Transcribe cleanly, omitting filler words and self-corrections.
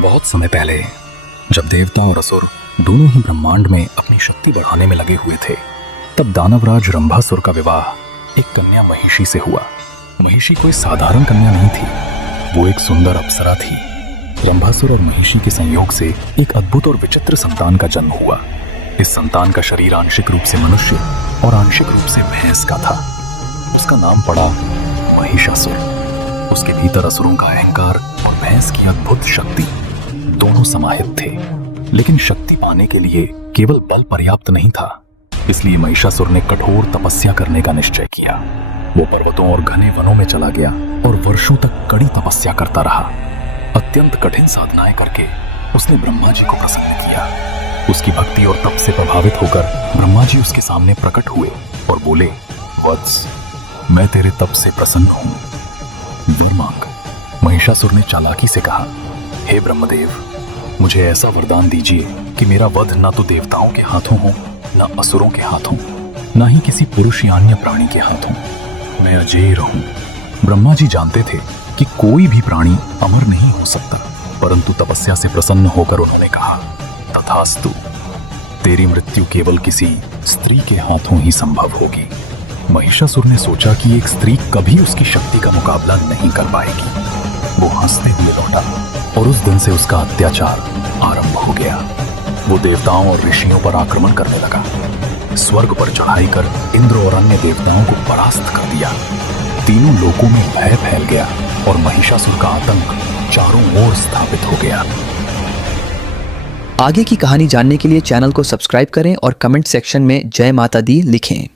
बहुत समय पहले जब देवता और असुर दोनों ही ब्रह्मांड में अपनी शक्ति बढ़ाने में लगे हुए थे, तब दानवराज रंभासुर का विवाह एक कन्या महिषी से हुआ। महिषी कोई साधारण कन्या नहीं थी, वो एक सुंदर अप्सरा थी। रंभासुर और महिषी के संयोग से एक अद्भुत और विचित्र संतान का जन्म हुआ। इस संतान का शरीर आंशिक रूप से मनुष्य और आंशिक रूप से भैंस का था। उसका नाम पड़ा महिषासुर। उसके भीतर असुरों का अहंकार और भैंस की अद्भुत शक्ति दोनों समाहित थे। लेकिन शक्ति पाने के लिए केवल बल पर्याप्त नहीं था, इसलिए महिषासुर ने कठोर तपस्या करने का निश्चय किया। वो पर्वतों और घने वनों में चला गया और वर्षों तक कड़ी तपस्या करता रहा। अत्यंत कठिन साधनाएं करके उसने ब्रह्मा जी को प्रसन्न किया। उसकी भक्ति और तप से प्रभावित होकर ब्रह्मा जी उसके सामने प्रकट हुए और बोले, वत्स, मैं तेरे तप से प्रसन्न हूं, वर मांग। महिषासुर ने चालाकी से कहा, हे ब्रह्मदेव, मुझे ऐसा वरदान दीजिए कि मेरा वध ना तो देवताओं के हाथों हो, ना असुरों के हाथों, ना ही किसी पुरुष या अन्य प्राणी के हाथों। मैं अजेय रहूं। ब्रह्मा जी जानते थे कि कोई भी प्राणी अमर नहीं हो सकता, परंतु तपस्या से प्रसन्न होकर उन्होंने कहा, तथास्तु, तेरी मृत्यु केवल किसी स्त्री के हाथों ही संभव होगी। महिषासुर ने सोचा कि एक स्त्री कभी उसकी शक्ति का मुकाबला नहीं कर पाएगी। वो हंसते हुए लौटा और उस दिन से उसका अत्याचार आरंभ हो गया। वो देवताओं और ऋषियों पर आक्रमण करने लगा। स्वर्ग पर चढ़ाई कर इंद्र और अन्य देवताओं को परास्त कर दिया। तीनों लोकों में भय फैल गया और महिषासुर का आतंक चारों ओर स्थापित हो गया। आगे की कहानी जानने के लिए चैनल को सब्सक्राइब करें और कमेंट सेक्शन में जय माता दी लिखें।